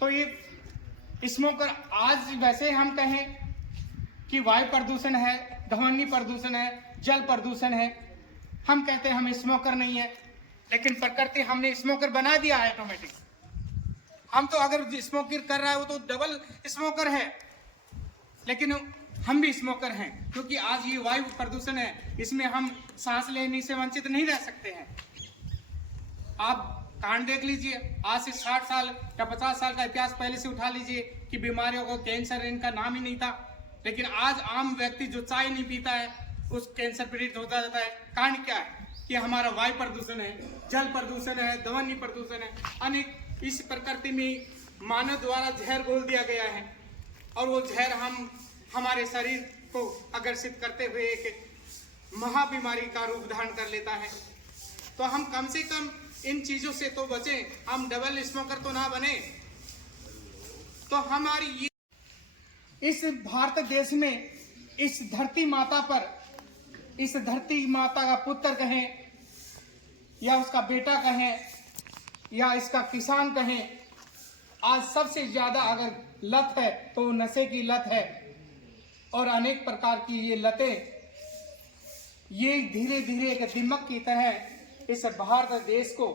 तो ये स्मोकर आज वैसे हम कहें कि वायु प्रदूषण है, ध्वनि प्रदूषण है, जल प्रदूषण है, हम कहते हैं हम स्मोकर नहीं है, लेकिन प्रकृति हमने स्मोकर बना दिया है ऑटोमेटिक। हम तो अगर स्मोकिंग कर रहा है वो तो डबल स्मोकर है, लेकिन हम भी स्मोकर हैं, क्योंकि आज ये वायु प्रदूषण है, इसमें हम सांस लेने से वंचित नहीं रह सकते हैं। आप कांड देख लीजिए, आज से 60 साल या 50 साल का इतिहास पहले से उठा लीजिए कि बीमारियों को, कैंसर इनका नाम ही नहीं था, लेकिन आज आम व्यक्ति जो चाय नहीं पीता है उस कैंसर पीड़ित होता जाता है। कारण क्या है कि हमारा वायु प्रदूषण है, जल प्रदूषण है, ध्वनि प्रदूषण है, अनेक इस प्रकृति में मानव द्वारा जहर घोल दिया गया है, और वो जहर हमारे शरीर को आकर्षित करते हुए एक महाबीमारी का रूप धारण कर लेता है। तो हम कम से कम इन चीजों से तो बचें, हम डबल स्मोकर तो ना बने। तो हमारी ये इस भारत देश में, इस धरती माता पर, इस धरती माता का पुत्र कहें या उसका बेटा कहें या इसका किसान कहें, आज सबसे ज्यादा अगर लत है तो नशे की लत है, और अनेक प्रकार की ये लतें ये धीरे धीरे एक दिमक की तरह इस भारत देश को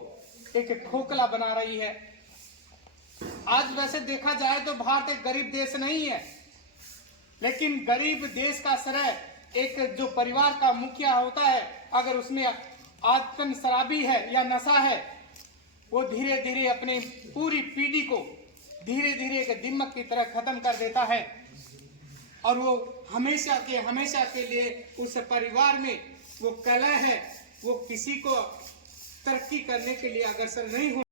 एक खोखला बना रही है। आज वैसे देखा जाए तो भारत एक गरीब देश नहीं है, लेकिन गरीब देश का श्रेय एक जो परिवार का मुखिया होता है, अगर उसमें आदतन शराबी है या नशा है, वो धीरे धीरे अपने पूरी पीढ़ी को धीरे धीरे एक दिमक की तरह खत्म कर देता है, और वो हमेशा के लिए उस परिवार में वो कलह है, वो किसी को तरक्की करने के लिए अग्रसर नहीं हो।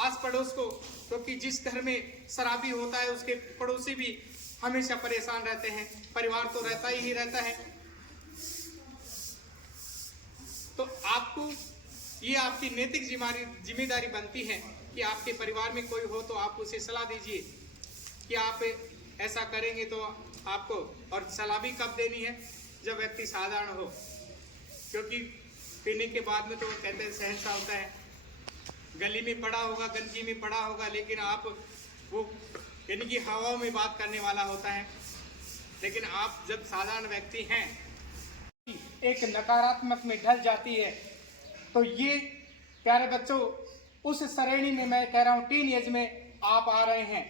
आस पड़ोस को, क्योंकि जिस घर में शराबी होता है उसके पड़ोसी भी हमेशा परेशान रहते हैं, परिवार तो रहता ही रहता है। तो आपको ये आपकी नैतिक जिम्मेदारी बनती है कि आपके परिवार में कोई हो तो आप उसे सलाह दीजिए कि आप ऐसा करेंगे तो आपको, और सलाह भी कब देनी है, जब व्यक्ति साधारण हो, क्योंकि पीने के बाद में तो वो कहते हैं सहनता होता है, गली में पड़ा होगा, गंदगी में पड़ा होगा, लेकिन आप वो यानी कि हवा में बात करने वाला होता है। लेकिन आप जब साधारण व्यक्ति हैं, एक नकारात्मक में ढल जाती है। तो ये प्यारे बच्चों, उस श्रेणी में मैं कह रहा हूँ, टीन एज में आप आ रहे हैं,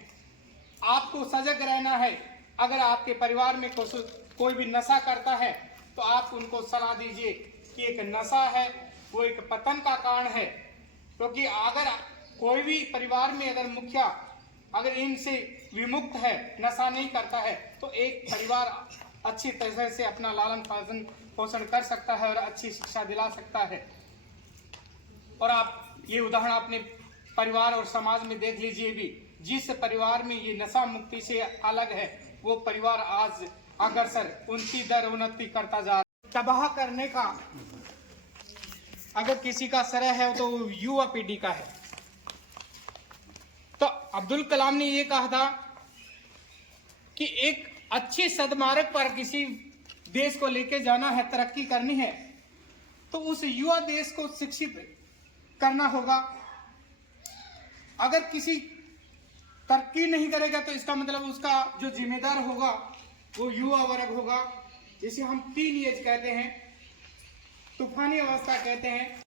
आपको सजग रहना है। अगर आपके परिवार में कोई भी नशा करता है तो आप उनको सलाह दीजिए कि एक नशा है वो एक पतन का कारण है, क्योंकि अगर कोई भी परिवार में अगर मुखिया अगर इनसे विमुक्त है, नशा नहीं करता है, तो एक परिवार अच्छी तरह से अपना लालन पालन पोषण कर सकता है और अच्छी शिक्षा दिला सकता है। और आप ये उदाहरण अपने परिवार और समाज में देख लीजिए भी, जिस परिवार में ये नशा मुक्ति से अलग है, वो परिवार आज अग्रसर उन्नति करता जा रहा है। तबाह करने का अगर किसी का श्रेय है तो युवा पीढ़ी का है। तो अब्दुल कलाम ने ये कहा था कि एक अच्छे सदमार्ग पर किसी देश को लेके जाना है, तरक्की करनी है, तो उस युवा देश को शिक्षित करना होगा। अगर किसी तरक्की नहीं करेगा तो इसका मतलब उसका जो जिम्मेदार होगा वो युवा वर्ग होगा, जिसे हम टीन एज कहते हैं, तूफानी अवस्था कहते हैं।